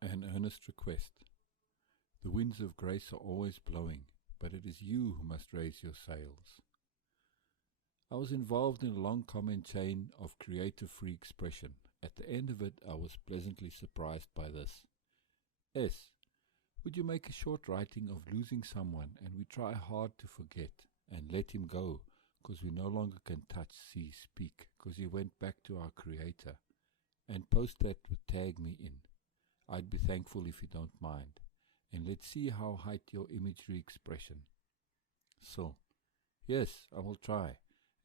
An earnest request. The winds of grace are always blowing, but it is you who must raise your sails. I was involved in a long comment chain of creative free expression. At the end of it, I was pleasantly surprised by this. S. Would you make a short writing of losing someone and we try hard to forget and let him go because we no longer can touch, see, speak because he went back to our Creator, and post that with tag me in. I'd be thankful if you don't mind. And let's see how height your imagery expression. So, yes, I will try.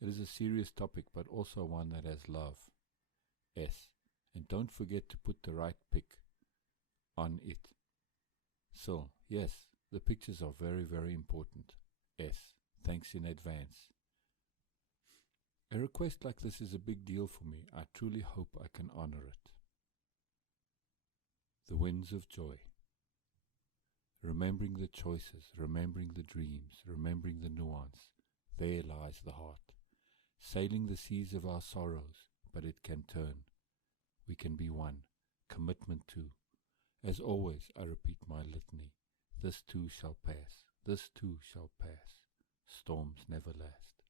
It is a serious topic, but also one that has love. S. And don't forget to put the right pic on it. So, yes, the pictures are very, very important. S. Thanks in advance. A request like this is a big deal for me. I truly hope I can honor it. The winds of joy. Remembering the choices, remembering the dreams, remembering the nuance, there lies the heart. Sailing the seas of our sorrows, but it can turn. We can be one. Commitment too. As always, I repeat my litany. This too shall pass. This too shall pass. Storms never last.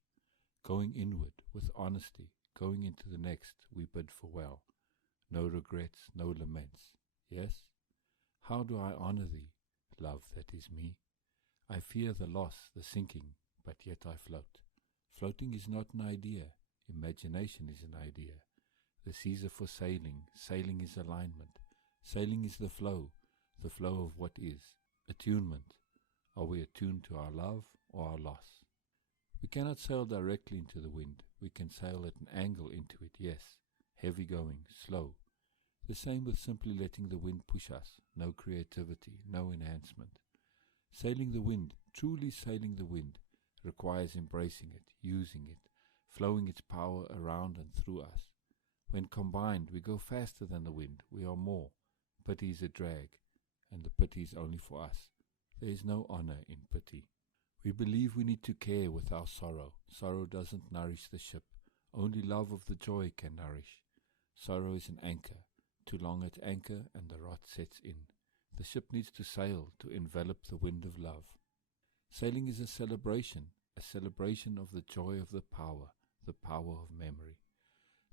Going inward with honesty, going into the next, we bid farewell. No regrets, no laments. Yes? How do I honor thee, love that is me? I fear the loss, the sinking, but yet I float. Floating is not an idea, imagination is an idea. The seas are for sailing, sailing is alignment. Sailing is the flow of what is. Attunement. Are we attuned to our love or our loss? We cannot sail directly into the wind. We can sail at an angle into it, yes. Heavy going, slow. The same with simply letting the wind push us. No creativity, no enhancement. Sailing the wind, truly sailing the wind, requires embracing it, using it, flowing its power around and through us. When combined, we go faster than the wind. We are more. Pity is a drag, and the pity is only for us. There is no honor in pity. We believe we need to care with our sorrow. Sorrow doesn't nourish the ship. Only love of the joy can nourish. Sorrow is an anchor. Too long at anchor and the rot sets in. The ship needs to sail to envelop the wind of love. Sailing is a celebration of the joy of the power of memory.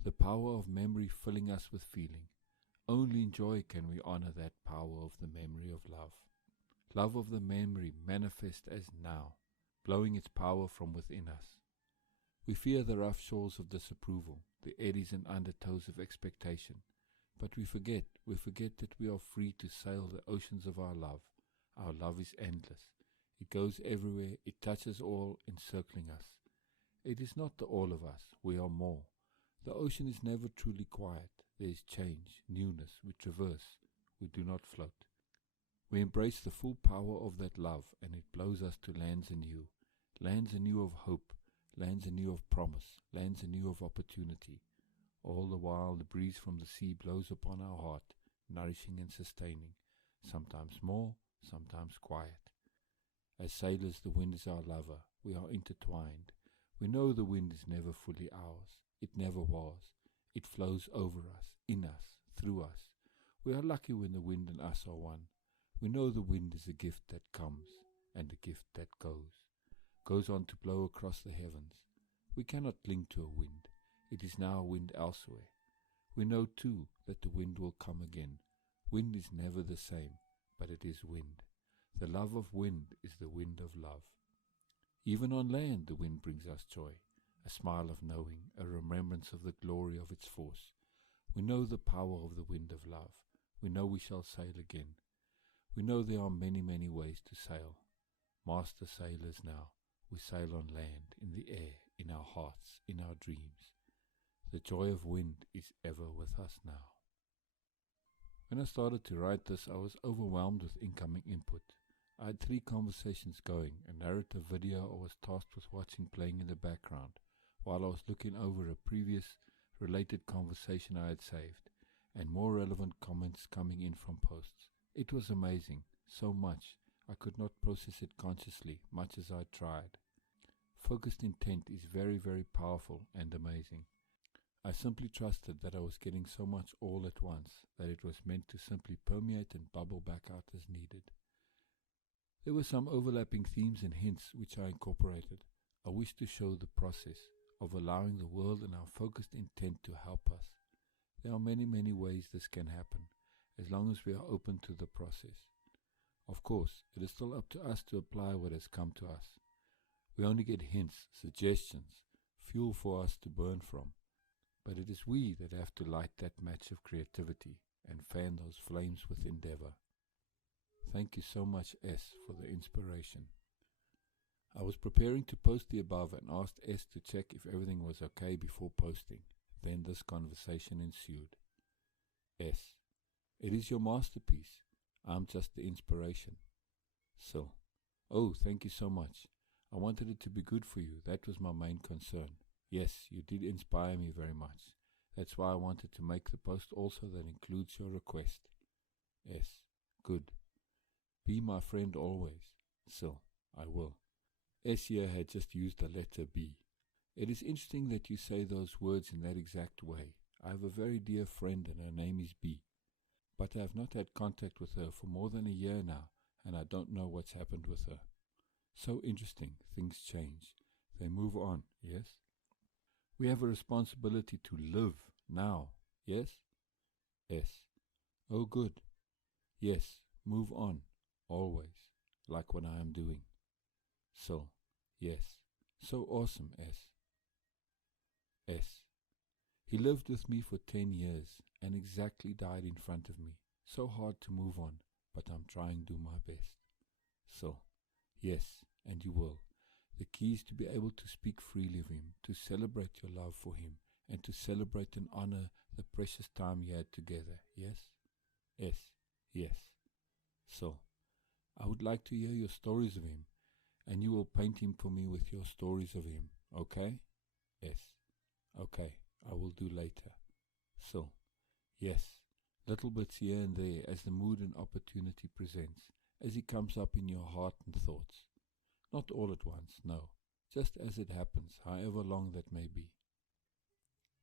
The power of memory filling us with feeling. Only in joy can we honor that power of the memory of love. Love of the memory manifest as now, blowing its power from within us. We fear the rough shores of disapproval, the eddies and undertows of expectation. But we forget that we are free to sail the oceans of our love. Our love is endless. It goes everywhere, it touches all, encircling us. It is not the all of us, we are more. The ocean is never truly quiet. There is change, newness, we traverse, we do not float. We embrace the full power of that love, and it blows us to lands anew of hope, lands anew of promise, lands anew of opportunity. All the while the breeze from the sea blows upon our heart, nourishing and sustaining, sometimes more, sometimes quiet. As sailors, the wind is our lover. We are intertwined. We know the wind is never fully ours. It never was. It flows over us, in us, through us. We are lucky when the wind and us are one. We know the wind is a gift that comes, and a gift that goes on to blow across the heavens. We cannot cling to a wind. It is now a wind elsewhere. We know too that the wind will come again. Wind is never the same, but it is wind. The love of wind is the wind of love. Even on land the wind brings us joy, a smile of knowing, a remembrance of the glory of its force. We know the power of the wind of love. We know we shall sail again. We know there are many, many ways to sail. Master sailors now, we sail on land, in the air, in our hearts, in our dreams. The joy of wind is ever with us now. When I started to write this, I was overwhelmed with incoming input. I had 3 conversations going, a narrative video I was tasked with watching playing in the background, while I was looking over a previous related conversation I had saved, and more relevant comments coming in from posts. It was amazing, so much, I could not process it consciously, much as I tried. Focused intent is very, very powerful and amazing. I simply trusted that I was getting so much all at once that it was meant to simply permeate and bubble back out as needed. There were some overlapping themes and hints which I incorporated. I wish to show the process of allowing the world and our focused intent to help us. There are many, many ways this can happen, as long as we are open to the process. Of course, it is still up to us to apply what has come to us. We only get hints, suggestions, fuel for us to burn from. But it is we that have to light that match of creativity and fan those flames with endeavor. Thank you so much, S, for the inspiration. I was preparing to post the above and asked S to check if everything was okay before posting. Then this conversation ensued. S: It is your masterpiece. I'm just the inspiration. Sil: Oh, thank you so much. I wanted it to be good for you. That was my main concern. Yes, you did inspire me very much. That's why I wanted to make the post also that includes your request. S: Good. Be my friend always. Sil: I will. S here had just used the letter B. It is interesting that you say those words in that exact way. I have a very dear friend and her name is B. But I have not had contact with her for more than a year now, and I don't know what's happened with her. So interesting, things change. They move on, yes? We have a responsibility to live now, yes? S: Oh, good. Yes, move on, always, like what I am doing. So, yes, so awesome, S. S: He lived with me for 10 years and exactly died in front of me. So hard to move on, but I'm trying to do my best. So, yes, and you will. The key is to be able to speak freely of him, to celebrate your love for him, and to celebrate and honor the precious time you had together, yes? S: Yes. So, I would like to hear your stories of him, and you will paint him for me with your stories of him, okay? S: Okay, I will do later. So, yes, little bits here and there as the mood and opportunity presents, as he comes up in your heart and thoughts. Not all at once, no, just as it happens, however long that may be.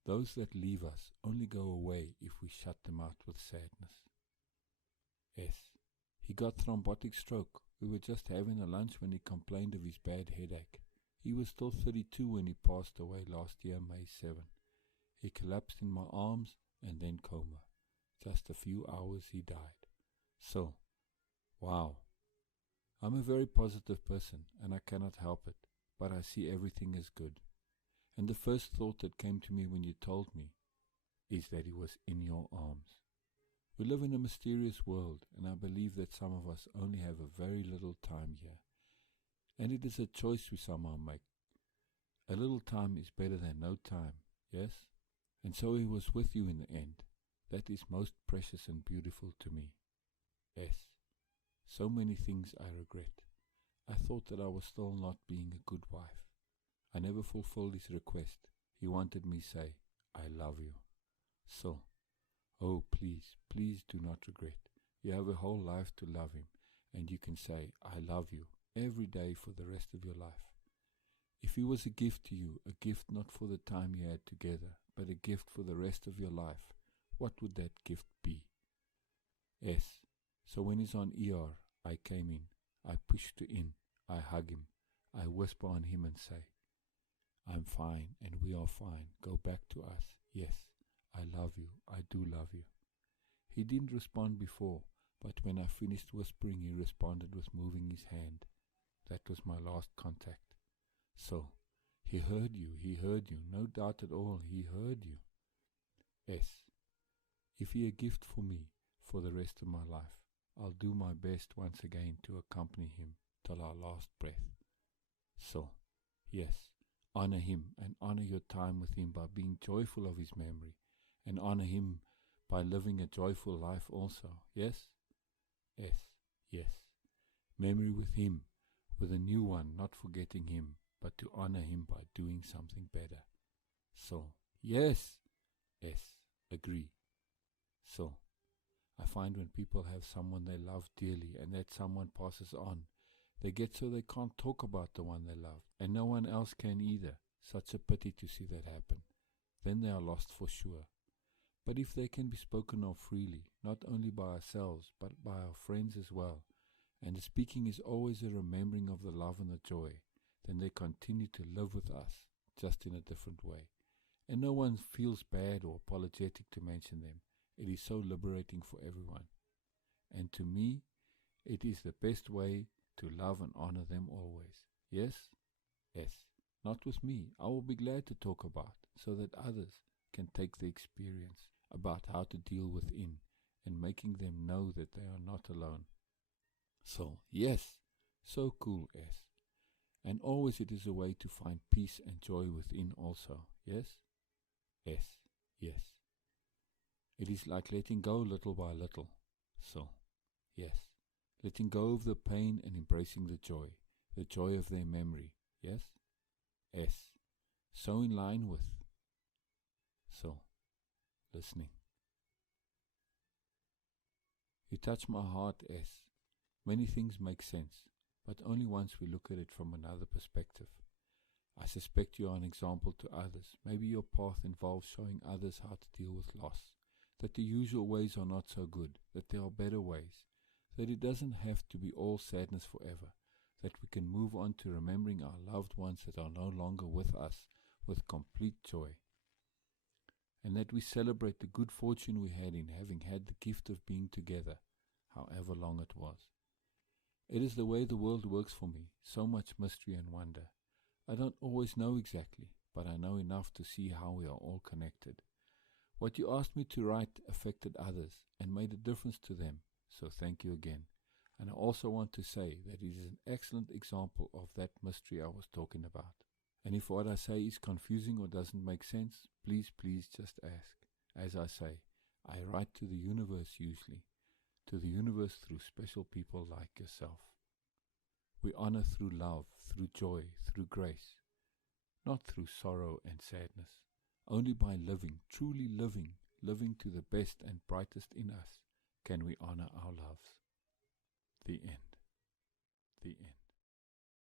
Those that leave us only go away if we shut them out with sadness. S: He got thrombotic stroke. We were just having a lunch when he complained of his bad headache. He was still 32 when he passed away last year, May 7. He collapsed in my arms and then coma. Just a few hours he died. So, wow. I'm a very positive person and I cannot help it, but I see everything as good. And the first thought that came to me when you told me is that he was in your arms. We live in a mysterious world, and I believe that some of us only have a very little time here. And it is a choice we somehow make. A little time is better than no time, yes? And so he was with you in the end. That is most precious and beautiful to me. S: So many things I regret. I thought that I was still not being a good wife. I never fulfilled his request. He wanted me say, I love you. So, oh, please, please do not regret. You have a whole life to love him, and you can say, I love you, every day for the rest of your life. If he was a gift to you, a gift not for the time you had together, but a gift for the rest of your life, what would that gift be? S: So when he's on ER, I came in, I push to in, I hug him, I whisper on him and say, I'm fine and we are fine, go back to us, yes, I love you, I do love you. He didn't respond before, but when I finished whispering, he responded with moving his hand. That was my last contact. So, he heard you, no doubt at all, he heard you. S: If he a gift for me, for the rest of my life, I'll do my best once again to accompany him till our last breath. So, yes, honor him and honor your time with him by being joyful of his memory, and honor him by living a joyful life also, yes? S: Yes. Memory with him, with a new one, not forgetting him, but to honor him by doing something better. So, yes. S: Agree. So, I find when people have someone they love dearly and that someone passes on, they get so they can't talk about the one they love, and no one else can either. Such a pity to see that happen. then they are lost for sure. But if they can be spoken of freely, not only by ourselves, but by our friends as well, and the speaking is always a remembering of the love and the joy, then they continue to live with us, just in a different way. And no one feels bad or apologetic to mention them. It is so liberating for everyone. And to me, it is the best way to love and honor them always. Yes? Yes. Not with me. I will be glad to talk about, so that others can take the experience about how to deal within, and making them know that they are not alone. So, yes, so cool, S. And always it is a way to find peace and joy within also. Yes? Yes. Yes. It is like letting go little by little. So, yes. Letting go of the pain and embracing the joy of their memory. Yes? S. So in line with. So, listening. You touch my heart, S. Many things make sense, but only once we look at it from another perspective. I suspect you are an example to others. Maybe your path involves showing others how to deal with loss, that the usual ways are not so good, that there are better ways, that it doesn't have to be all sadness forever, that we can move on to remembering our loved ones that are no longer with us with complete joy, and that we celebrate the good fortune we had in having had the gift of being together, however long it was. It is the way the world works for me, so much mystery and wonder. I don't always know exactly, but I know enough to see how we are all connected. What you asked me to write affected others and made a difference to them, so thank you again. And I also want to say that it is an excellent example of that mystery I was talking about. And if what I say is confusing or doesn't make sense, please just ask. As I say, I write to the universe usually, to the universe through special people like yourself. We honor through love, through joy, through grace, not through sorrow and sadness. Only by living, truly living to the best and brightest in us, can we honor our loves. The end. The end.